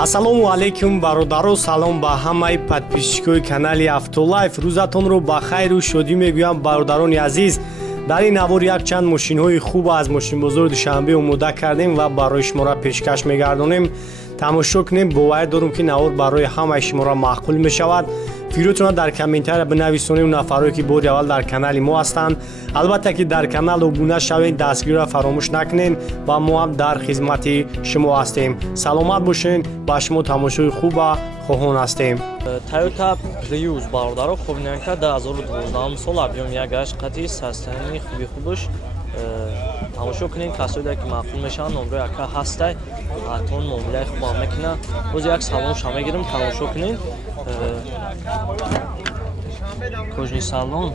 Ассалому алайкум бародаро, салом ба ҳамаи подписчикои канали Автолайф. Рӯзатонро ба хайру шодӣ мегӯям бародарони азиз. дар ин навор якчанд мошинҳои хуб аз мошинбозори Душанбе омода кардем ва барои шуморо пешкаш мегардонем. тамошо кунем. бовар дорам ки навор барои ҳамаи шуморо маъқул мешавад. фикротонро дар комментария бинависонем. нафарое ки бори аввал дар канали мо ҳастанд, албатта ки дар канал обуна шавед, дастгирро фаромӯш накунед ва мо ҳам дар хизмати шумо ҳастем. саломат бошед. ба шумо тамошои хуба хоҳон ҳастем. Toyota Prius бародаро хубинанка 2012 сол объем 1.8 қати состоянии хуби хубуш. тамошо кунед. касоиде ки маъқул мешаванд номрои ака ҳастай атон муомилаи хубам мекуна. боз як салон ша мегирем. тамошо кунед. кожни салон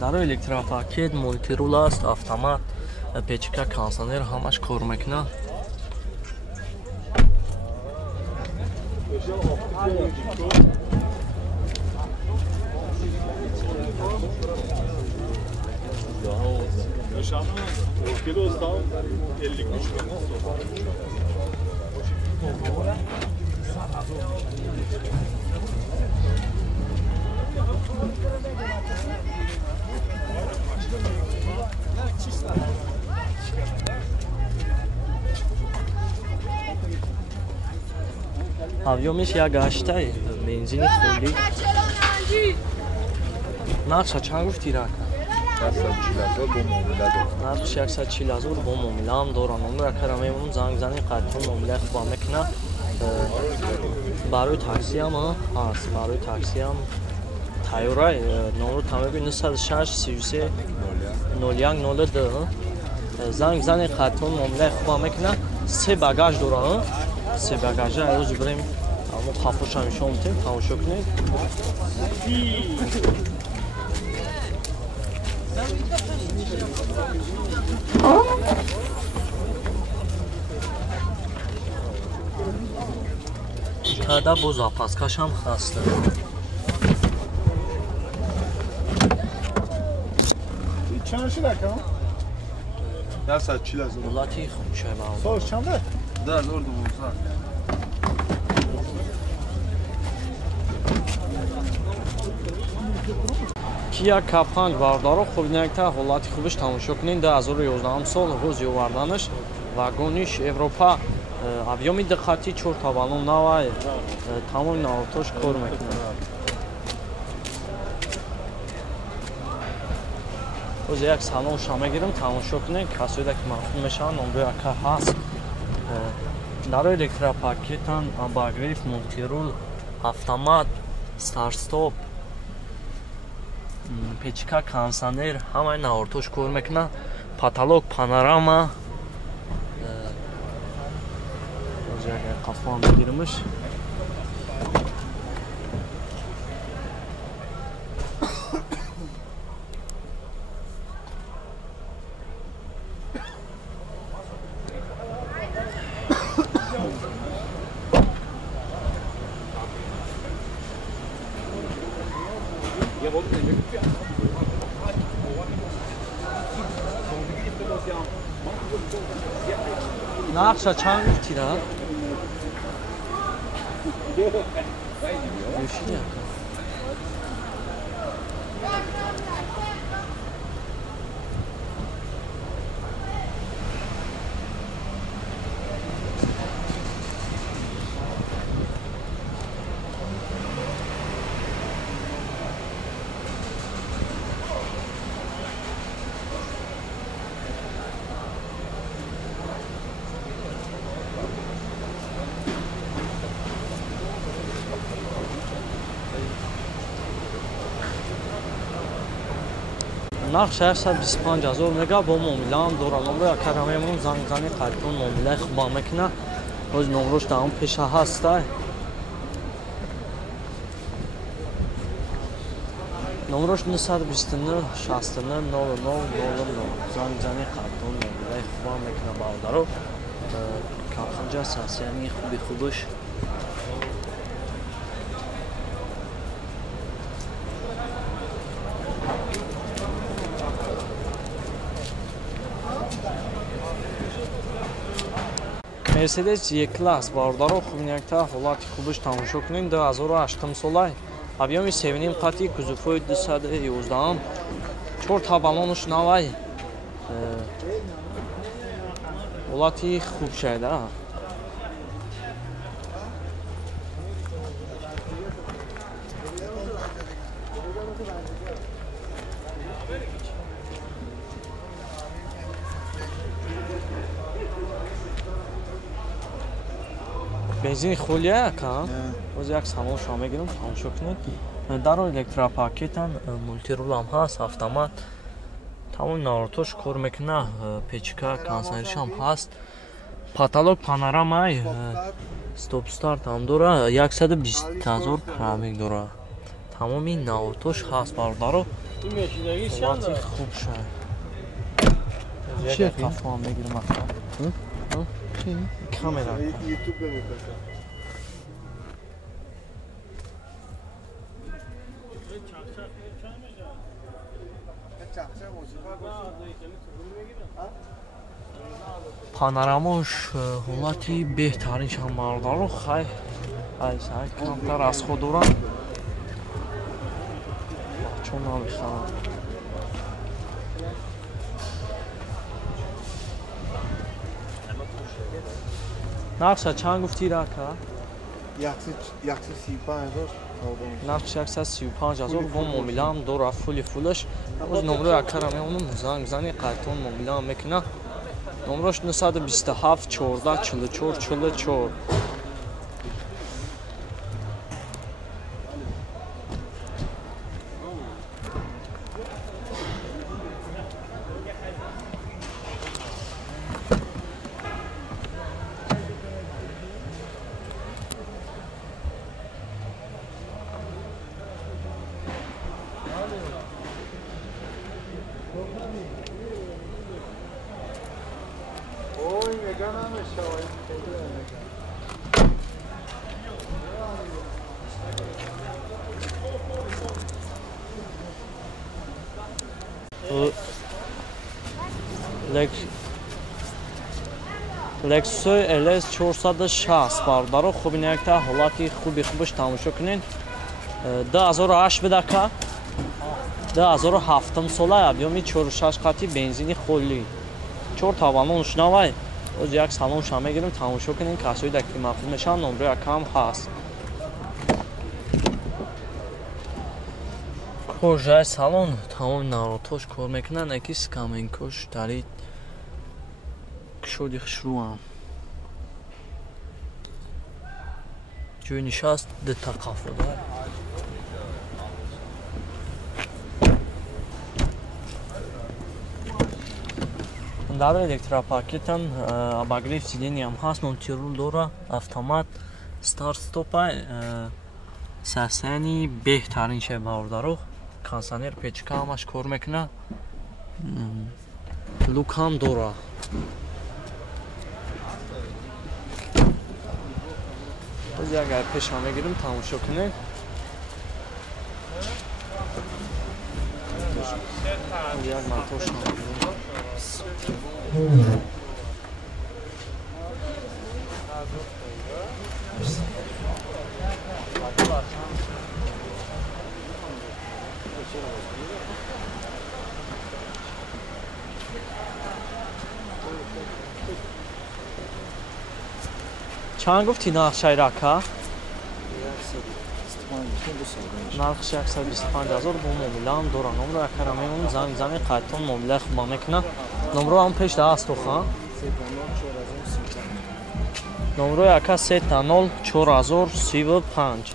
дар электропакет мультирул аст, автомат, печка, кондиционер ҳамаш кор мекуна. объемиш 1.8 бензини хули. нархша чанд гуфти рака? 140,000 бо муомила дорам. нархш 140,000 бо муомила ҳам дорам. номро ракара мемонам занг зани қайтон муомилаи хубам мекуна. барои такси ҳам ҳаст. барои такси ҳам тайёрай. номро тамеби 96 33 01 02 занг зани қайтон муомилаи хубам мекуна. 3 багаж дорам. 3 багажа рӯз бирем аммо хафошам нишон медем. тамошо кунед. када бо запаскаш ҳам ҳаст. چند شده کام؟ 140,000. ҳолати хуб шаба. سالش چنده؟ 2012. Kia K5 бародаро хубинакта ҳолати хубиш тамошо кунед. 2011 сол рӯзи оварданаш. вагониш Европа. объеми диққати 4 табалон навай. тамоми навотош кор мекунад. боз як салон ша мегирем. тамошо кунед. касоиде ки маъқул мешаванд номрои ака ҳаст. дар электропакетан амбагриф, мултирул, автомат, старт-стоп, печка, кондиционер ҳамаи навортош кор мекуна. потолок, панорама. боз як қафон мегиремш. нархша чанд гуфтира? нарх 625,000 мега бо муомилаам дорам. номро якара мемонам занг зани қайтон муомилаи хубам мекуна. боз номрош дар он пеша ҳастай. номрош 929 69 00 занг зани қайтон муомилаи хубам мекуна бародаро. кафанҷа состоянии хуби хубуш. Mercedes G-Class бардоро хубинякта ҳолати хубаш тамошо кунем 2008 солай объёми 7 қати кузуфои 211 4 табалонуш навай ҳолати хуб шайда бензини холия ка оз як салон шумо мегирам тамошо кунед даро электропакетан мультирул ҳам ҳаст автомат тамоми наворотош кор мекуна печка кондитсионериш ҳам ҳаст потолок панорамаи стоп старт ҳам дора 120 000 пробег дора тамоми наворотош ҳаст бародаро ҳолати хуб шад як тафоам мегирам афта камера панорамош ҳолати беҳтарин шамардаро хай айсай камтар аз худ дорам чон намехарам нақша чанд гуфтӣ рака 135,000 нақш 135,000 бо муомилаам дора фули фулаш оз номрои акара меонам занг зани қайтон муомилаам мекуна номрош 927 14 44 44 Lexus LS 460 бародаро хубинякта ҳолати хуби хубаш тамошо кунед 2008 бидака 2007 сола объёми 4-6 қати бензини холӣ 4 табалонуш навай оз як салон шумо мегирем тамошо кунед касои даки мақбул мешаванд номрои акам ҳаст кожаи салон тамоми наворотош кор мекунанд яки скаменкош дарид кушоди хушрӯам ҷои нишаст детақафуда дар электропакетан обогрев сидениям ҳаст мултирул дора автомат старт стопа сасани беҳтарин шай бавардаро кондитсионер печка ҳамаш кор мекуна лук ҳам дора оз як ай пешам мегирем тамошо кунед як матошам мегирем чанд гуфти нақшаи рака нархш 125,000 бо муомилаам дора номро акара меонам занг зани қайтон муомилаи хуба мекуна номро ҳам пеш даастуха номрои ака 30 4035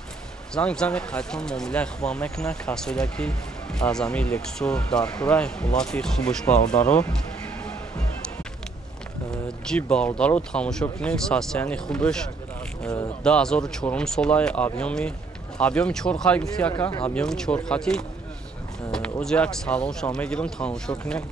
занг зани қайтон муомилаи хуба мекуна касоида ки аз ами лексу дар курай ҳолати хубаш бавардаро ҷиб бавардаро тамошо кунед сасияни хубаш 2004 солаи объёми 4 қати гуфти ака объёми 4 қати оз як салон шумо мегирам тамошо кунед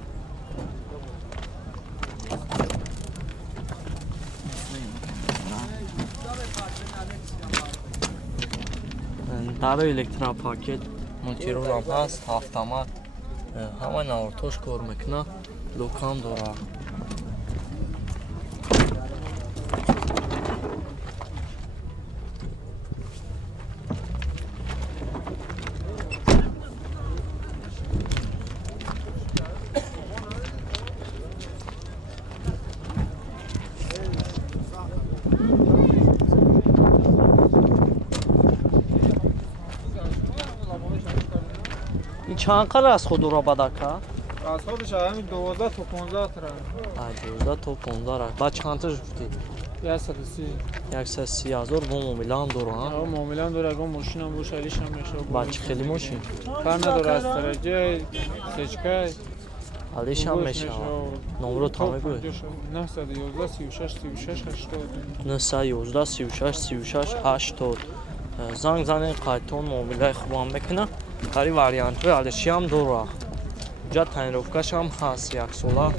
дар электропакет мултирул ҳам ҳаст автомат ҳама наворотош кор мекуна лукам дора این چند قرار از خود رو بدکه؟ از خودش همین 12 تا 15 تر. آی 12 تا 15 را. بعد چند تا گفتی؟ 130. 130,000 با معامله داره ها. آقا معامله داره، اگه ماشین هم روش علیش هم میشه. بچه خیلی ماشین. کار نداره از درجه سچکای. علیش هم میشه. نمره تمام گوی. 911 36 36 80. 911 36 36 80. زنگ زنین قایتون معامله خوب هم میکنه. کاری واریانت های علیشی هم داره. جا تنیروفکش هم هست یک ساله.